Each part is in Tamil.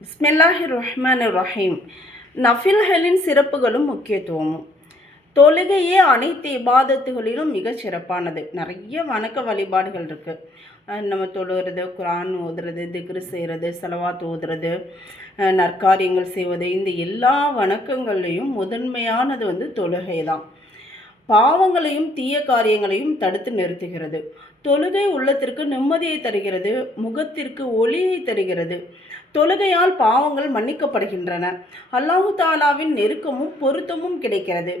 பிஸ்மில்லாஹிர் ரஹ்மானிர் ரஹீம். நஃபில்களின் சிறப்புகளும் முக்கியத்துவமும். தொழுகையே அனைத்து இபாதத்துகளிலும் மிக சிறப்பானது. நிறைய வணக்க வழிபாடுகள் இருக்குது. நம்ம தொழுகிறது, குரான் ஓதுறது, திக்ரு செய்கிறது, செலவாத் ஓதுறது, நற்காரியங்கள் செய்வது, இந்த எல்லா வணக்கங்கள்லேயும் முதன்மையானது தொழுகை தான். பாவங்களையும் தீய காரியங்களையும் தடுத்து நிறுத்துகிறது. தொழுகை உள்ளத்திற்கு நிம்மதியை தருகிறது, முகத்திற்கு ஒளியை தருகிறது. தொழுகையால் பாவங்கள் மன்னிக்கப்படுகின்றன. அல்லாஹு தாலாவின் நெருக்கமும் பொருத்தமும் கிடைக்கிறது.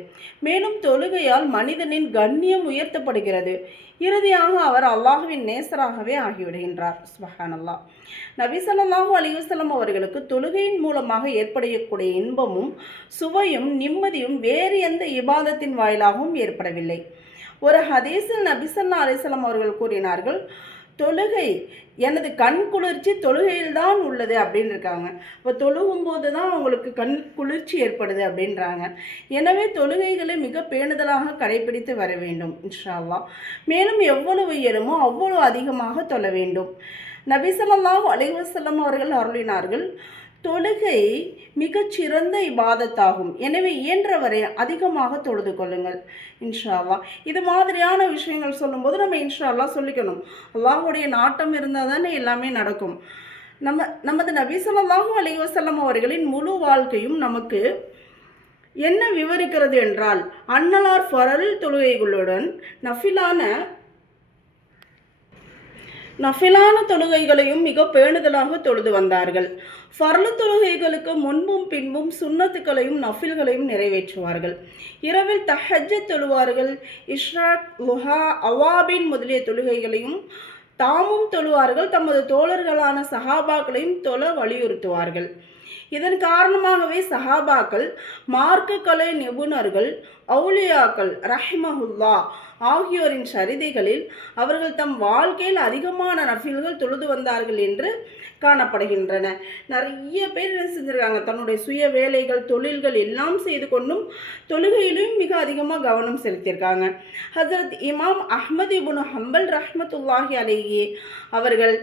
மேலும் தொழுகையால் மனிதனின் கண்ணியம் உயர்த்தப்படுகிறது. இறுதியாக அவர் அல்லாஹுவின் நேசராகவே ஆகிவிடுகின்றார். சுப்ஹானல்லாஹ். நபி ஸல்லல்லாஹு அலைஹி வஸல்லம் அவர்களுக்கு தொழுகையின் மூலமாக ஏற்படக்கூடிய இன்பமும் சுவையும் நிம்மதியும் வேறு எந்த இபாதத்தின் வாயிலாகவும் ஏற்படவில்லை. ஒரு ஹதீஸில் நபி ஸல்லல்லாஹு அலைஹி வஸல்லம் அவர்கள் கூறினார்கள், தொழுகை எனது கண் குளிர்ச்சி தொழுகையில்தான் உள்ளது அப்படின்னு இருக்காங்க. இப்போ தொழுகும்போது தான் அவங்களுக்கு கண் குளிர்ச்சி ஏற்படுது அப்படின்றாங்க. எனவே தொழுகைகளை மிக பேணுதலாக கடைபிடித்து வர வேண்டும் இன்ஷா அல்லாஹ். மேலும் எவ்வளவு இயலுமோ அவ்வளவு அதிகமாக தொழ வேண்டும். நபி ஸல்லல்லாஹு அலைஹி வஸல்லம் அவர்கள் அருளினார்கள், தொழுகை மிகச்சிறந்த இபாதத்தாகும். எனவே இயன்றவரை அதிகமாக தொழுது கொள்ளுங்கள் இன்ஷா அல்லாஹ். இது மாதிரியான விஷயங்கள் சொல்லும்போது நம்ம இன்ஷா அல்லாஹ் சொல்லிக்கணும். அல்லாஹுடைய நாட்டம் இருந்தால் தானே எல்லாமே நடக்கும். நமது நபி ஸல்லல்லாஹு அலைஹி வஸல்லம் அவர்களின் முழு வாழ்க்கையும் நமக்கு என்ன விவரிக்கிறது என்றால், அன்னலார் ஃபரல் தொழுகைகளுடன் நஃபிலான தொழுகைகளையும் மிக பேணுதலாக தொழுது வந்தார்கள். ஃபர்லு தொழுகைகளுக்கு முன்பும் பின்பும் சுன்னத்துக்களையும் நஃபில்களையும் நிறைவேற்றுவார்கள். இரவில் தஹஜ்ஜத் தொழுவார்கள். இஷ்ராக், லுஹா, அவாபின் முதலிய தொழுகைகளையும் தாமும் தொழுவார்கள். தமது தோழர்களான சஹாபாக்களையும் தொழ வலியுறுத்துவார்கள். இதன் காரணமாகவே சஹாபாக்கள், மார்க்க கலை நிபுணர்கள், அவுலியாக்கள் ரஹிமஹுல்லா ஆகியோரின் சரிதைகளில் அவர்கள் தம் வாழ்க்கையில் அதிகமான நஃபில்கள் தொழுது வந்தார்கள் என்று காணப்படுகின்றன. நிறைய பேர் என்ன செஞ்சுருக்காங்க, தன்னுடைய சுய வேலைகள், தொழில்கள் எல்லாம் செய்து கொண்டும் தொழுகையிலும் மிக அதிகமாக கவனம் செலுத்தியிருக்காங்க. ஹஜரத் இமாம் அஹ்மது இப்னு ஹம்பல் ரஹ்மத்துல்லாஹி அலைஹி அவர்கள்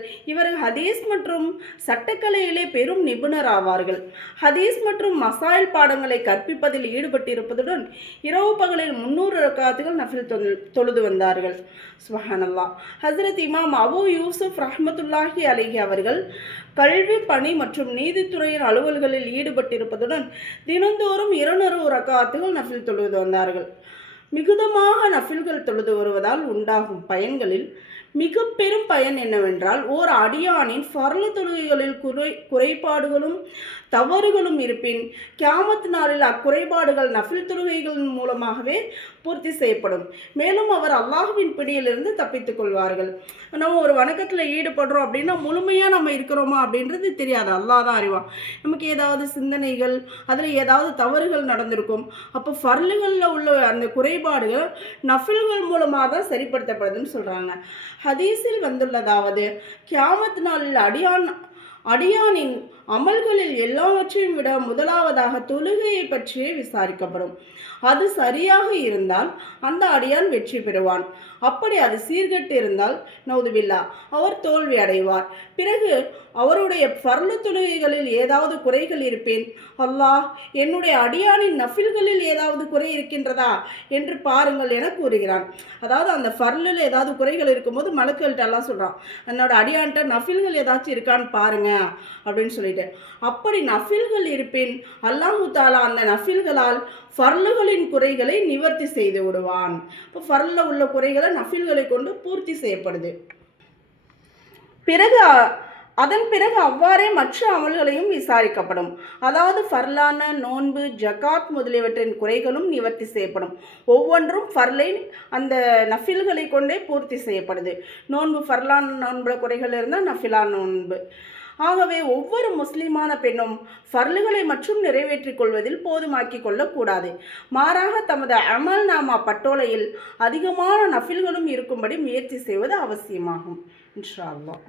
ஹதீஸ் மற்றும் சட்டக்கலையிலே பெரும் நிபுணர் ஆவார்கள். ஹதீஸ் மற்றும் மசாயில் பாடங்களை கற்பிப்பதில் ஈடுபட்டிருப்பதுடன் இரவு பகலில் 300 ரக்காத்துகள் நஃபில் தொழுது வந்தார்கள். சுப்ஹானல்லாஹ். ஹஜரத் இமாம் அபு யூசுப் ரஹ்மத்துல்லாஹி அலைஹி அவர்கள் கல்வி, பணி மற்றும் நீதித்துறையின் அலுவல்களில் ஈடுபட்டிருப்பதுடன் தினந்தோறும் 200 ரக்காத்துகள் நஃபில் தொழுது வந்தார்கள். மிகுதமாக நஃபில்கள் தொழுது வருவதால் உண்டாகும் பயன்களில் மிக பெரும் பயன் என்னவென்றால், ஓர் அடியானின் ஃபர்லு தொழுகைகளில் குறைபாடுகளும் தவறுகளும் இருப்பின் கியாமத் நாளில் அக்குறைபாடுகள் நஃபில் தொழுகைகளின் மூலமாகவே பூர்த்தி செய்யப்படும். மேலும் அவர் அல்லாஹுவின் பிடியிலிருந்து தப்பித்துக் கொள்வார்கள். நம்ம ஒரு வணக்கத்தில் ஈடுபடுறோம் அப்படின்னா முழுமையாக நம்ம இருக்கிறோமா அப்படின்றது தெரியாது, அல்லாஹ் தான் அறிவான். நமக்கு ஏதாவது சிந்தனைகள், அதில் ஏதாவது தவறுகள் நடந்திருக்கும். அப்போ ஃபர்லுகளில் உள்ள அந்த குறைபாடுகள் நஃபில்கள் மூலமாக தான் சரிப்படுத்தப்படுதுன்னு சொல்கிறாங்க. ஹதீஸில் வந்துள்ளதாவது, கியாமத் நாளில் அடியானின் அமல்களில் எல்லாவற்றையும் விட முதலாவதாக தொழுகையை பற்றியே விசாரிக்கப்படும். அது சரியாக இருந்தால் அந்த அடியான் வெற்றி பெறுவான். அப்படி அது சீர்கெட்டு இருந்தால் நவுதுபில்லா அவர் தோல்வி அடைவார். பிறகு அவருடைய ஃபர்லு தொழுகைகளில் ஏதாவது குறைகள் இருப்பேன், அல்லாஹ் என்னுடைய அடியானின் நஃபில்களில் ஏதாவது குறை இருக்கின்றதா என்று பாருங்கள் என கூறுகிறான். அதாவது அந்த ஃபர்லில் ஏதாவது குறைகள் இருக்கும்போது மலக்குகள்கிட்ட எல்லாம் சொல்கிறான், என்னோட அடியான்கிட்ட நஃபில்கள் ஏதாச்சும் இருக்கான்னு பாருங்க அப்படின்னு சொல்லிட்டு. அப்படி நஃபில்கள் இருப்பேன், அல்லாஹு தாலா அந்த நஃபில்களால் ஃபர்லுகளின் குறைகளை நிவர்த்தி செய்து விடுவான். இப்போ ஃபர்லில் உள்ள குறைகளை நஃபில்களை கொண்டு பூர்த்தி செய்யப்படுது. அதன் பிறகு அவ்வாறே மற்ற அமல்களையும் விசாரிக்கப்படும். அதாவது ஃபர்லான நோன்பு, ஜகாத் முதலியவற்றின் குறைகளும் நிவர்த்தி செய்யப்படும். ஒவ்வொன்றும் ஃபர்லை அந்த நஃபில்களை கொண்டே பூர்த்தி செய்யப்படுது. நோன்பு ஃபர்லான நோன்புல குறைகள் இருந்தால் நஃபிலான நோன்பு. ஆகவே ஒவ்வொரு முஸ்லிமான பெண்ணும் ஃபர்லுகளை மற்றும் நிறைவேற்றிக் கொள்வதில் போதுமாக்கி கொள்ளக்கூடாது. மாறாக தமது அமல் நாமா பட்டோலையில் அதிகமான நஃபில்களும் இருக்கும்படி முயற்சி செய்வது அவசியமாகும் இன்ஷா அல்லாஹ்.